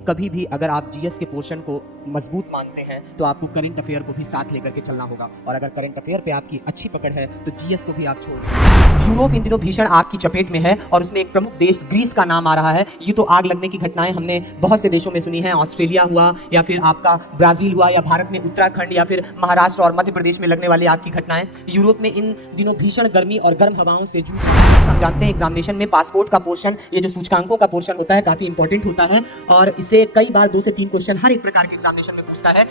कभी भी अगर आप जीएस के पोर्शन को मजबूत मानते हैं तो आपको करंट अफेयर को भी साथ लेकर के चलना होगा, और अगर करंट अफेयर पे आपकी अच्छी पकड़ है तो जीएस को भी आप छोड़ दें। यूरोप इन दिनों भीषण आग की चपेट में है और उसमें एक प्रमुख देश ग्रीस का नाम आ रहा है। ये तो आग लगने की घटनाएं हमने बहुत से देशों में सुनी है, ऑस्ट्रेलिया हुआ या फिर आपका ब्राजील हुआ या भारत में उत्तराखंड या फिर महाराष्ट्र और मध्य प्रदेश में लगने वाली आग की घटनाएं। यूरोप में इन दिनों भीषण गर्मी और गर्म हवाओं से जूझ रहा है। हम जानते हैं एग्जामिनेशन में पासपोर्ट का पोर्शन, ये जो सूचकांकों का पोर्शन होता है, काफी इंपॉर्टेंट होता है और इसे कई बार 2 से 3 क्वेश्चन हर एक प्रकार के एग्जामिनेशन में पूछता है।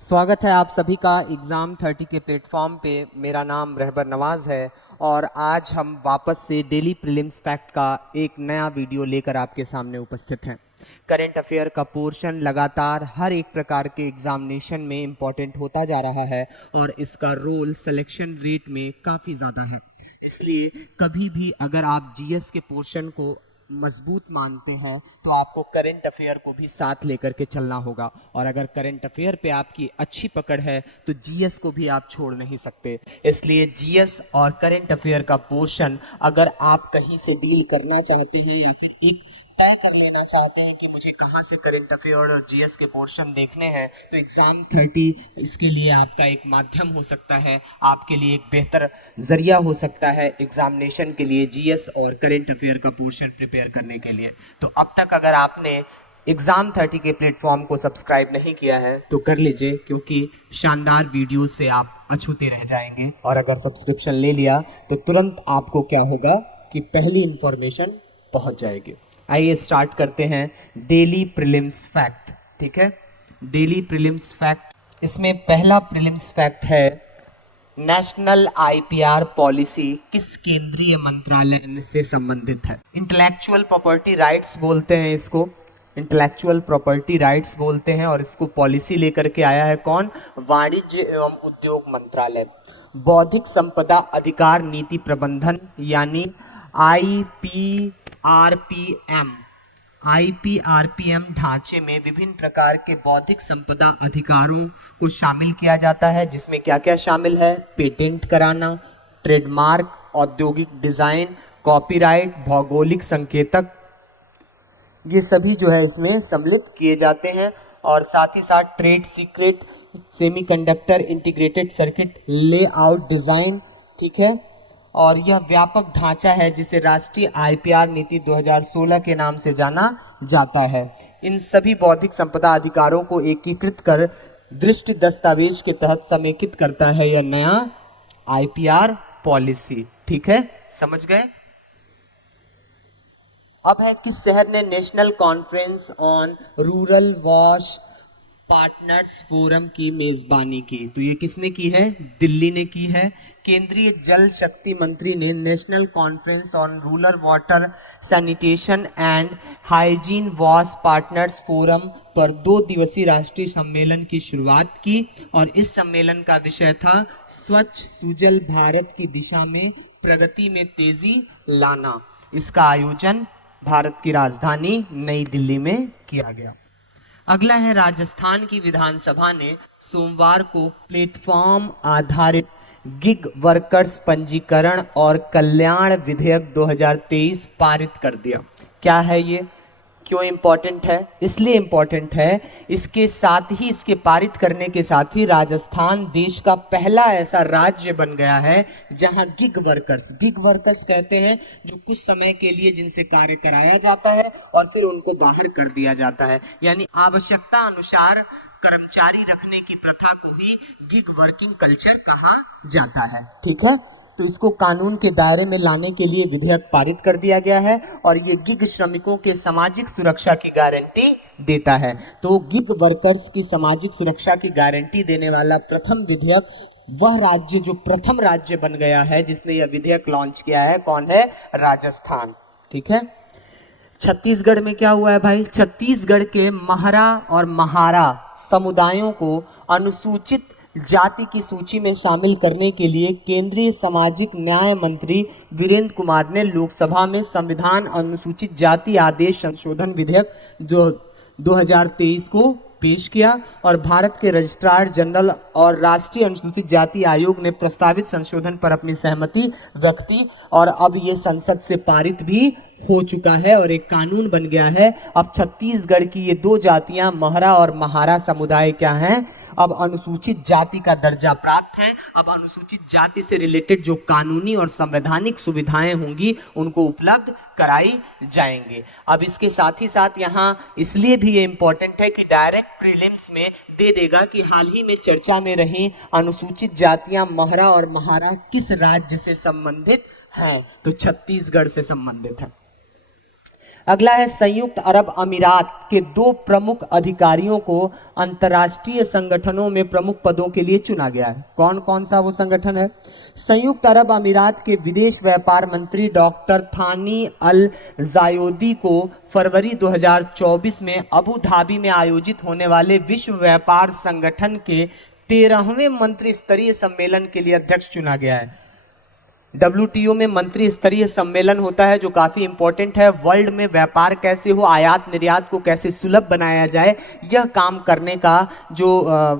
स्वागत है आप सभी का एग्जाम 30 के प्लेटफॉर्म पे। मेरा नाम रहबर नवाज है और आज हम वापस से डेली प्रीलिम्स फैक्ट का एक नया वीडियो लेकर आपके सामने उपस्थित हैं। करंट अफेयर का पोर्शन लगातार हर एक प्रकार के एग्जामिनेशन में इम्पॉर्टेंट होता जा रहा है और इसका रोल सिलेक्शन रेट में काफ़ी ज़्यादा है। इसलिए कभी भी अगर आप जीएस के पोर्शन को मजबूत मानते हैं तो आपको करंट अफेयर को भी साथ लेकर के चलना होगा, और अगर करंट अफेयर पे आपकी अच्छी पकड़ है तो जीएस को भी आप छोड़ नहीं सकते। इसलिए जीएस और करंट अफेयर का पोर्शन अगर आप कहीं से डील करना चाहते हैं या फिर एक तय कर लेना चाहते हैं कि मुझे कहां से करंट अफेयर और जीएस के पोर्शन देखने हैं, तो एग्जाम 30 इसके लिए आपका एक माध्यम हो सकता है, आपके लिए एक बेहतर जरिया हो सकता है एग्जामिनेशन के लिए जीएस और करंट अफेयर का पोर्शन प्रिपेयर करने के लिए। तो अब तक अगर आपने एग्जाम 30 के प्लेटफॉर्म को सब्सक्राइब नहीं किया है तो कर लीजिए, क्योंकि शानदार वीडियो से आप अछूते रह जाएंगे। और अगर सब्सक्रिप्शन ले लिया तो तुरंत आपको क्या होगा कि पहली इंफॉर्मेशन पहुंच जाएगी। आइए स्टार्ट करते हैं डेली प्रीलिम्स फैक्ट। ठीक है, डेली प्रीलिम्स फैक्ट, इसमें पहला प्रीलिम्स फैक्ट है नेशनल आईपीआर पॉलिसी किस केंद्रीय मंत्रालय से संबंधित है। इंटेलेक्चुअल प्रॉपर्टी राइट्स बोलते हैं इसको, इंटेलेक्चुअल प्रॉपर्टी राइट्स बोलते हैं, और इसको पॉलिसी लेकर के आया है कौन? वाणिज्य एवं उद्योग मंत्रालय। बौद्धिक संपदा अधिकार नीति प्रबंधन यानी आईपीआरपीएम ढांचे में विभिन्न प्रकार के बौद्धिक संपदा अधिकारों को शामिल किया जाता है, जिसमें क्या क्या शामिल है? पेटेंट कराना, ट्रेडमार्क, औद्योगिक डिजाइन, कॉपीराइट, भौगोलिक संकेतक, ये सभी जो है इसमें सम्मिलित किए जाते हैं। और साथ ही साथ trade secret, semiconductor, integrated circuit, layout design. ठीक है, और यह व्यापक ढांचा है जिसे राष्ट्रीय आईपीआर नीति 2016 के नाम से जाना जाता है। इन सभी बौद्धिक संपदा अधिकारों को एकीकृत कर दृष्टि दस्तावेज के तहत समेकित करता है यह नया आईपीआर पॉलिसी। ठीक है, समझ गए? अब है किस शहर ने national conference on rural wash partners forum की मेजबानी की? तो ये किसने की है? दिल्ली ने की है। केंद्रीय जल शक्ति मंत्री ने national conference on rural water sanitation and hygiene wash partners forum पर 2 दिवसीय राष्ट्रीय सम्मेलन की शुरुआत की, और इस सम्मेलन का विषय था स्वच्छ सुजल भारत की दिशा में प्रगति में तेजी लाना। इसका आयोजन भारत की राजधानी नई दिल्ली में किया गया। अगला है राजस्थान की विधानसभा ने सोमवार को प्लेटफॉर्म आधारित गिग वर्कर्स पंजीकरण और कल्याण विधेयक 2023 पारित कर दिया। क्या है ये? क्यों इम्पोर्टेंट है? इसलिए इम्पोर्टेंट है, इसके साथ ही, इसके पारित करने के साथ ही राजस्थान देश का पहला ऐसा राज्य बन गया है जहां गिग वर्कर्स कहते हैं जो कुछ समय के लिए जिनसे कार्य कराया जाता है और फिर उनको बाहर कर दिया जाता है, यानी आवश्यकता अनुसार कर्मचारी रखने की प्रथा को ही गिग वर्किंग कल्चर कहा जाता है। ठीक है, तो इसको कानून के दायरे में लाने के लिए विधेयक पारित कर दिया गया है और ये गिग श्रमिकों के सामाजिक सुरक्षा की गारंटी देता है। तो गिग वर्कर्स की सामाजिक सुरक्षा की गारंटी देने वाला प्रथम विधेयक, वह राज्य जो प्रथम राज्य बन गया है जिसने यह विधेयक लॉन्च किया है, कौन है? राजस्थान। ठीक है, छत्तीसगढ़ में क्या हुआ है भाई? छत्तीसगढ़ के महरा और महारा समुदायों को अनुसूचित जाति की सूची में शामिल करने के लिए केंद्रीय सामाजिक न्याय मंत्री वीरेंद्र कुमार ने लोकसभा में संविधान अनुसूचित जाति आदेश संशोधन विधेयक जो 2023 को पेश किया और भारत के रजिस्ट्रार जनरल और राष्ट्रीय अनुसूचित जाति आयोग ने प्रस्तावित संशोधन पर अपनी सहमति व्यक्त की और अब ये संसद से पारित भी हो चुका है और एक कानून बन गया है। अब छत्तीसगढ़ की ये दो जातियां महरा और महारा समुदाय क्या हैं, अब अनुसूचित जाति का दर्जा प्राप्त है। अब अनुसूचित जाति से रिलेटेड जो कानूनी और संवैधानिक सुविधाएं होंगी उनको उपलब्ध कराई जाएंगे। अब इसके साथ ही साथ यहाँ इसलिए भी ये इंपॉर्टेंट है कि डायरेक्ट प्रीलिम्स में दे देगा कि हाल ही में चर्चा में रही अनुसूचित जातियां महरा और महारा किस राज्य से संबंधित हैं, तो छत्तीसगढ़ से संबंधित है। अगला है संयुक्त अरब अमीरात के दो प्रमुख अधिकारियों को अंतर्राष्ट्रीय संगठनों में प्रमुख पदों के लिए चुना गया है। कौन कौन सा वो संगठन है? संयुक्त अरब अमीरात के विदेश व्यापार मंत्री डॉक्टर थानी अल जायोदी को फरवरी 2024 में अबू धाबी में आयोजित होने वाले विश्व व्यापार संगठन के 13वें मंत्री स्तरीय सम्मेलन के लिए अध्यक्ष चुना गया है। WTO में मंत्री स्तरीय सम्मेलन होता है जो काफ़ी इंपॉर्टेंट है। वर्ल्ड में व्यापार कैसे हो, आयात निर्यात को कैसे सुलभ बनाया जाए, यह काम करने का जो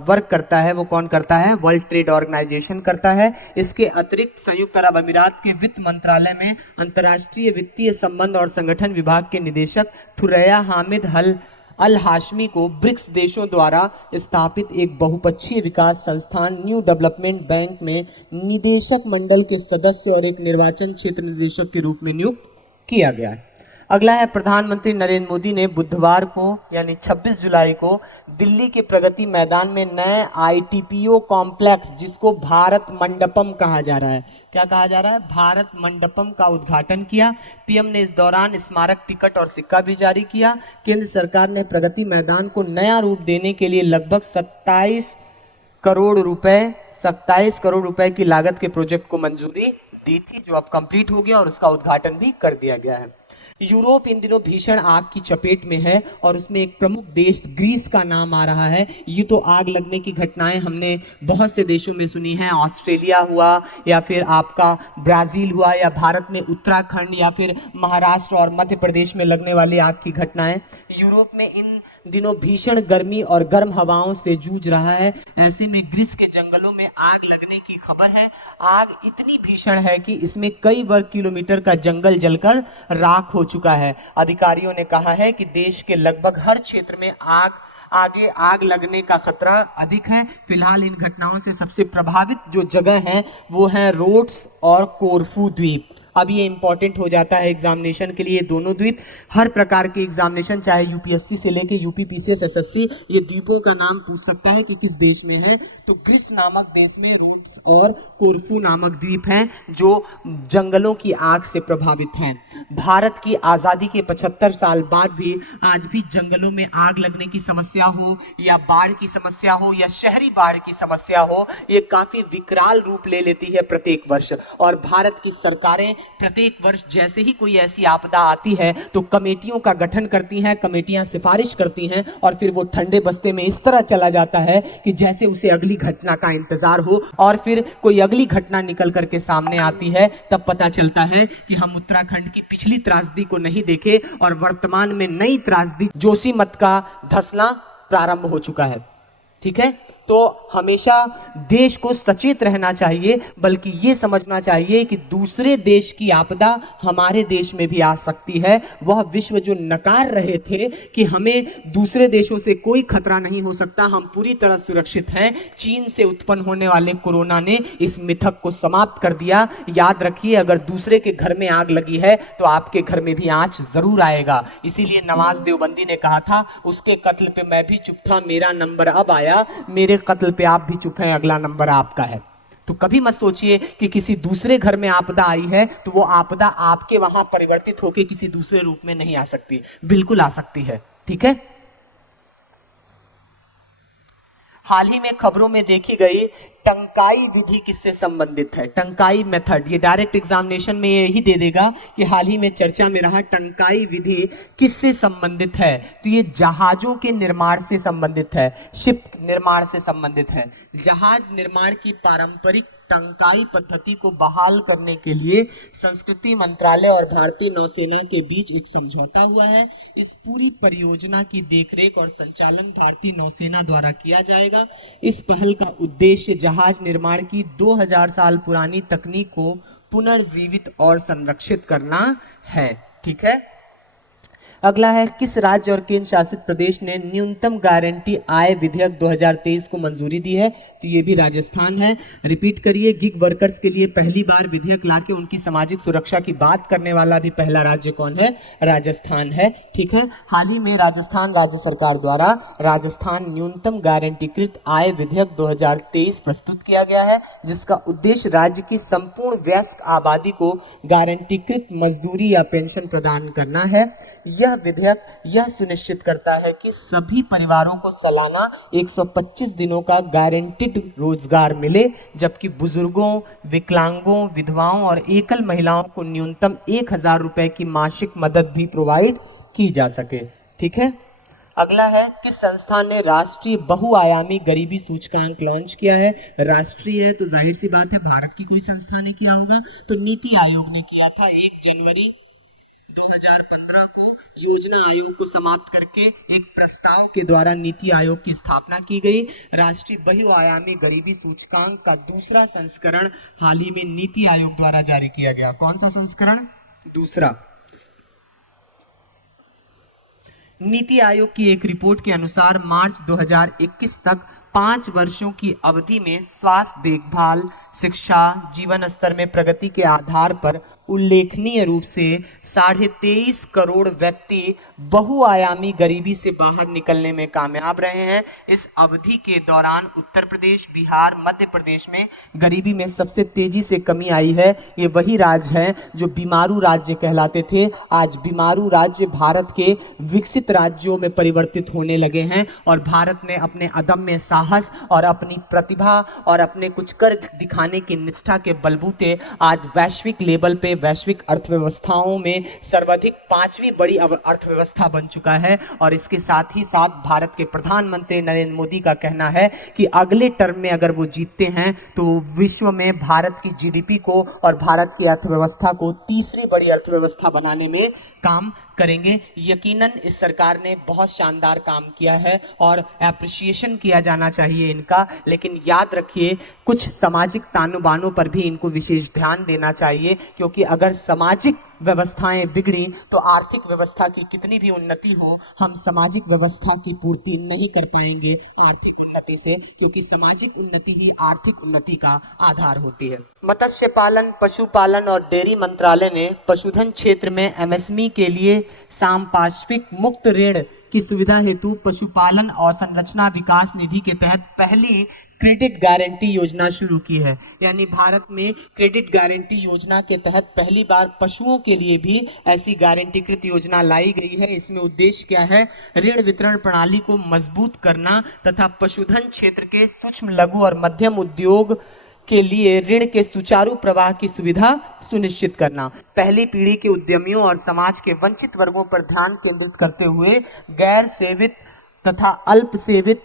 वर्क करता है वो कौन करता है? वर्ल्ड ट्रेड ऑर्गेनाइजेशन करता है। इसके अतिरिक्त संयुक्त अरब अमीरात के वित्त मंत्रालय में अंतर्राष्ट्रीय वित्तीय संबंध और संगठन विभाग के निदेशक थुरैया हामिद अल हाशमी को ब्रिक्स देशों द्वारा स्थापित एक बहुपक्षीय विकास संस्थान न्यू डेवलपमेंट बैंक में निदेशक मंडल के सदस्य और एक निर्वाचन क्षेत्र निदेशक के रूप में नियुक्त किया गया है। अगला है प्रधानमंत्री नरेंद्र मोदी ने बुधवार को यानी 26 जुलाई को दिल्ली के प्रगति मैदान में नए ITPO कॉम्प्लेक्स जिसको भारत मंडपम कहा जा रहा है, क्या कहा जा रहा है? भारत मंडपम का उद्घाटन किया। पीएम ने इस दौरान स्मारक टिकट और सिक्का भी जारी किया। केंद्र सरकार ने प्रगति मैदान को नया रूप देने के लिए लगभग 27 करोड़ रुपए की लागत के प्रोजेक्ट को मंजूरी दी थी, जो अब कंप्लीट हो गया और उसका उद्घाटन भी कर दिया गया है। यूरोप इन दिनों भीषण आग की चपेट में है और उसमें एक प्रमुख देश ग्रीस का नाम आ रहा है। ये तो आग लगने की घटनाएं हमने बहुत से देशों में सुनी हैं, ऑस्ट्रेलिया हुआ या फिर आपका ब्राजील हुआ या भारत में उत्तराखंड या फिर महाराष्ट्र और मध्य प्रदेश में लगने वाली आग की घटनाएं। यूरोप में इन दिनों भीषण गर्मी और गर्म हवाओं से जूझ रहा है। ऐसे में ग्रीस के जंगलों में आग लगने की खबर है। आग इतनी भीषण है कि इसमें कई वर्ग किलोमीटर का जंगल जलकर राख हो चुका है। अधिकारियों ने कहा है कि देश के लगभग हर क्षेत्र में आग लगने का खतरा अधिक है। फिलहाल इन घटनाओं से सबसे प्रभावित जो जगह है वो है रोड्स और कोरफू द्वीप। अब ये इंपॉर्टेंट हो जाता है एग्जामिनेशन के लिए। दोनों द्वीप हर प्रकार के एग्जामिनेशन चाहे यूपीएससी से लेके यूपीपीसीएस एसएससी, ये द्वीपों का नाम पूछ सकता है कि किस देश में है। तो ग्रीस नामक देश में रोड्स और कोरफू नामक द्वीप हैं जो जंगलों की आग से प्रभावित हैं। भारत की आज़ादी के 75 साल बाद भी आज भी जंगलों में आग लगने की समस्या हो या बाढ़ की समस्या हो या शहरी बाढ़ की समस्या हो, ये काफी विकराल रूप ले लेती है प्रत्येक वर्ष। और भारत की सरकारें प्रत्येक वर्ष जैसे ही कोई ऐसी आपदा आती है तो कमेटियों का गठन करती हैं, कमेटियां सिफारिश करती हैं और फिर वो ठंडे बस्ते में इस तरह चला जाता है कि जैसे उसे अगली घटना का इंतजार हो। और फिर कोई अगली घटना निकल करके सामने आती है तब पता चलता है कि हम उत्तराखंड की पिछली त्रासदी को नहीं देखे और वर्तमान में नई त्रासदी जोशीमठ का धंसना प्रारंभ हो चुका है। ठीक है, तो हमेशा देश को सचेत रहना चाहिए, बल्कि ये समझना चाहिए कि दूसरे देश की आपदा हमारे देश में भी आ सकती है। वह विश्व जो नकार रहे थे कि हमें दूसरे देशों से कोई खतरा नहीं हो सकता, हम पूरी तरह सुरक्षित हैं, चीन से उत्पन्न होने वाले कोरोना ने इस मिथक को समाप्त कर दिया। याद रखिए, अगर दूसरे के घर में आग लगी है तो आपके घर में भी आंच जरूर आएगा। इसीलिए नवाज देवबंदी ने कहा था, उसके कत्ल पे मैं भी चुप था, मेरा नंबर अब आया, मेरे कत्ल पे आप भी चुप हैं, अगला नंबर आपका है। तो कभी मत सोचिए कि किसी दूसरे घर में आपदा आई है तो वो आपदा आपके वहां परिवर्तित होकर किसी दूसरे रूप में नहीं आ सकती, बिल्कुल आ सकती है। ठीक है, हाल ही में खबरों में देखी गई टंकाई विधि किससे संबंधित है? टंकाई मेथड, ये डायरेक्ट एग्जामिनेशन में यही दे देगा कि हाल ही में चर्चा में रहा टंकाई विधि किससे संबंधित है। तो ये जहाजों के निर्माण से संबंधित है, शिप निर्माण से संबंधित है। जहाज निर्माण की पारंपरिक टंकाई पद्धति को बहाल करने के लिए संस्कृति मंत्रालय और भारतीय नौसेना के बीच एक समझौता हुआ है। इस पूरी परियोजना की देखरेख और संचालन भारतीय नौसेना द्वारा किया जाएगा। इस पहल का उद्देश्य जहाज निर्माण की 2000 साल पुरानी तकनीक को पुनर्जीवित और संरक्षित करना है। ठीक है, अगला है, किस राज्य और केंद्र शासित प्रदेश ने न्यूनतम गारंटी आय विधेयक 2023 को मंजूरी दी है? तो ये भी राजस्थान है। रिपीट करिए, गिग वर्कर्स के लिए पहली बार विधेयक लाके उनकी सामाजिक सुरक्षा की बात करने वाला भी पहला राज्य कौन है? राजस्थान है। ठीक है, हाल ही में राजस्थान राज्य सरकार द्वारा राजस्थान न्यूनतम गारंटीकृत आय विधेयक 2023 प्रस्तुत किया गया है, जिसका उद्देश्य राज्य की संपूर्ण वयस्क आबादी को गारंटीकृत मजदूरी या पेंशन प्रदान करना है। यह विधेयक यह सुनिश्चित करता है कि सभी परिवारों को सालाना 125 दिनों का गारंटीड रोजगार मिले, जबकि बुजुर्गों, विकलांगों, विधवाओं और एकल महिलाओं को न्यूनतम 1000 रुपए की मासिक मदद भी प्रोवाइड की जा सके। ठीक है, अगला है, किस संस्थान ने राष्ट्रीय बहुआयामी गरीबी सूचकांक लॉन्च किया है? राष्ट्रीय है तो जाहिर सी बात है भारत की कोई संस्था ने किया होगा, तो नीति आयोग ने किया था। 1 जनवरी 2015 को योजना आयोग को समाप्त करके एक प्रस्ताव के द्वारा नीति आयोग की स्थापना की गई। राष्ट्रीय बहुआयामी गरीबी सूचकांक का दूसरा संस्करण हाल ही में नीति आयोग द्वारा जारी किया गया। कौन सा संस्करण? दूसरा। नीति आयोग की एक रिपोर्ट के अनुसार मार्च 2021 तक 5 वर्षों की अवधि में स्वास्थ्य देखभाल, शिक्षा, जीवन स्तर में प्रगति के आधार पर उल्लेखनीय रूप से 23.5 करोड़ व्यक्ति बहुआयामी गरीबी से बाहर निकलने में कामयाब रहे हैं। इस अवधि के दौरान उत्तर प्रदेश, बिहार, मध्य प्रदेश में गरीबी में सबसे तेजी से कमी आई है। ये वही राज्य हैं जो बीमारू राज्य कहलाते थे, आज बीमारू राज्य भारत के विकसित राज्यों में परिवर्तित होने लगे हैं और भारत ने अपने अदम्य साहस और अपनी प्रतिभा और अपने कुछ कर दिखाने की निष्ठा के बलबूते आज वैश्विक लेवल पे, वैश्विक अर्थव्यवस्थाओं में सर्वाधिक 5वीं बड़ी अर्थव्यवस्था बन चुका है। और इसके साथ ही साथ भारत के प्रधानमंत्री नरेंद्र मोदी का कहना है कि अगले टर्म में अगर वो जीतते हैं तो विश्व में भारत की जीडीपी को और भारत की अर्थव्यवस्था को तीसरी बड़ी अर्थव्यवस्था बनाने में काम करेंगे। यकीनन इस सरकार ने बहुत शानदार काम किया है और एप्रिसिएशन किया जाना चाहिए इनका, लेकिन याद रखिए कुछ सामाजिक तानों बानों पर भी इनको विशेष ध्यान देना चाहिए, क्योंकि अगर सामाजिक व्यवस्थाएं बिगड़ी तो आर्थिक व्यवस्था की कितनी भी उन्नति हो, हम सामाजिक व्यवस्था की पूर्ति नहीं कर पाएंगे आर्थिक उन्नति से, क्योंकि सामाजिक उन्नति ही आर्थिक उन्नति का आधार होती है। मत्स्य पालन, पशुपालन और डेयरी मंत्रालय ने पशुधन क्षेत्र में एमएसएमई के लिए सांपार्श्विक मुक्त ऋण की सुविधा हेतु पशुपालन और संरचना विकास निधि के तहत पहली क्रेडिट गारंटी योजना शुरू की है। यानी भारत में क्रेडिट गारंटी योजना के तहत पहली बार पशुओं के लिए भी ऐसी गारंटीकृत योजना लाई गई है। इसमें उद्देश्य क्या है? ऋण वितरण प्रणाली को मजबूत करना तथा पशुधन क्षेत्र के सूक्ष्म, लघु और मध्यम उद्योग के लिए ऋण के सुचारू प्रवाह की सुविधा सुनिश्चित करना। पहली पीढ़ी के उद्यमियों और समाज के वंचित वर्गों पर ध्यान केंद्रित करते हुए गैर सेवित तथा अल्प सेवित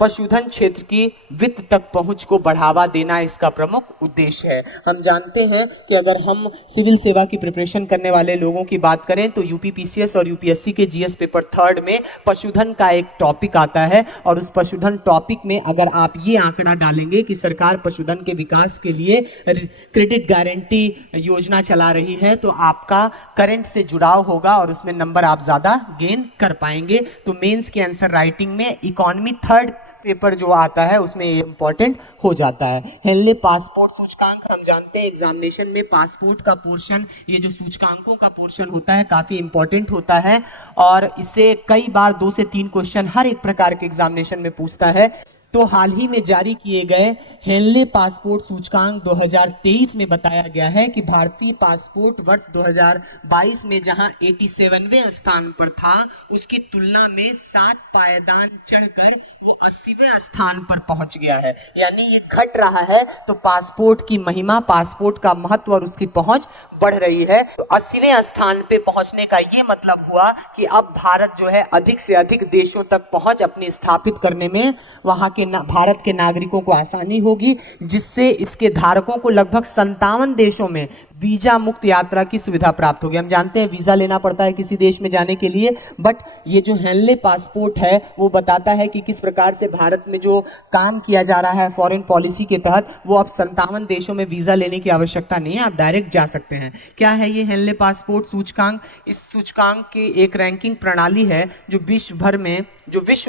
पशुधन क्षेत्र की वित्त तक पहुंच को बढ़ावा देना इसका प्रमुख उद्देश्य है। हम जानते हैं कि अगर हम सिविल सेवा की प्रिपरेशन करने वाले लोगों की बात करें तो यूपीपीसीएस और यूपीएससी के जीएस पेपर 3 में पशुधन का एक टॉपिक आता है और उस पशुधन टॉपिक में अगर आप ये आंकड़ा डालेंगे कि सरकार पशुधन के विकास के लिए क्रेडिट गारंटी योजना चला रही है तो आपका करंट से जुड़ाव होगा और उसमें नंबर आप ज्यादा गेन कर पाएंगे। तो मेंस के आंसर राइटिंग में इकोनॉमी 3rd पेपर जो आता है उसमें ये इंपॉर्टेंट हो जाता है। हेनले पासपोर्ट सूचकांक, हम जानते हैं एग्जामिनेशन में पासपोर्ट का पोर्शन, ये जो सूचकांकों का पोर्शन होता है काफी इंपॉर्टेंट होता है और इससे कई बार 2 से 3 क्वेश्चन हर एक प्रकार के एग्जामिनेशन में पूछता है। तो हाल ही में जारी किए गए हेनले पासपोर्ट सूचकांक 2023 में बताया गया है कि भारतीय पासपोर्ट वर्ष 2022 में जहां 87वें स्थान पर था उसकी तुलना में 7 पायदान चढ़कर वो 80वें स्थान पर पहुंच गया है। यानी ये घट रहा है तो पासपोर्ट की महिमा, पासपोर्ट का महत्व और उसकी पहुंच बढ़ रही है। तो 80वें स्थान पे पहुंचने का ये मतलब हुआ कि अब भारत जो है अधिक से अधिक देशों तक पहुंच अपनी स्थापित करने में वहां के भारत के नागरिकों को आसानी होगी, जिससे इसके धारकों को लगभग 57 देशों में वीजा मुक्त यात्रा की सुविधा प्राप्त होगी। हम जानते हैं वीजा लेना पड़ता है किसी देश में जाने के लिए, बट ये जो हेनले पासपोर्ट है वो बताता है कि किस प्रकार से भारत में जो काम किया जा रहा है फॉरेन पॉलिसी के तहत, वो अब 57 देशों में वीजा लेने की आवश्यकता नहीं है, आप डायरेक्ट जा सकते हैं। क्या है ये हेनले पासपोर्ट सूचकांक? इस सूचकांक की एक रैंकिंग प्रणाली है जो विश्व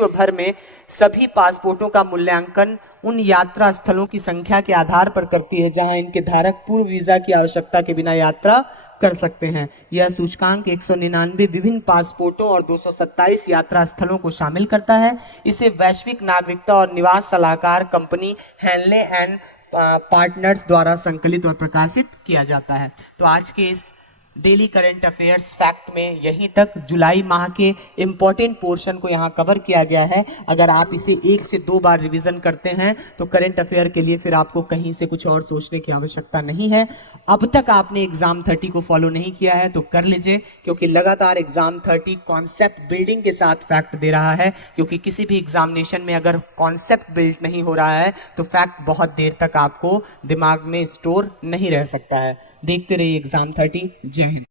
भर में सभी पासपोर्टों का मूल्यांकन उन यात्रा स्थलों की संख्या के आधार पर करती है जहां इनके धारक पूर्व वीजा की आवश्यकता के बिना यात्रा कर सकते हैं। यह सूचकांक 199 विभिन्न पासपोर्टों और 227 यात्रा स्थलों को शामिल करता है। इसे वैश्विक नागरिकता और निवास सलाहकार कंपनी हेनले एंड पार्टनर्स द्वारा संकलित और प्रकाशित किया जाता है। तो आज के इस डेली करंट अफेयर्स फैक्ट में यहीं तक जुलाई माह के इम्पोर्टेंट पोर्शन को यहाँ कवर किया गया है। अगर आप इसे 1 से 2 बार रिवीजन करते हैं तो करंट अफेयर के लिए फिर आपको कहीं से कुछ और सोचने की आवश्यकता नहीं है। अब तक आपने एग्जाम 30 को फॉलो नहीं किया है तो कर लीजिए, क्योंकि लगातार एग्जाम 30 कॉन्सेप्ट बिल्डिंग के साथ फैक्ट दे रहा है। क्योंकि किसी भी एग्जामिनेशन में अगर कॉन्सेप्ट बिल्ड नहीं हो रहा है तो फैक्ट बहुत देर तक आपको दिमाग में स्टोर नहीं रह सकता है। देखते रहिए एग्जाम 30। जय हिंद।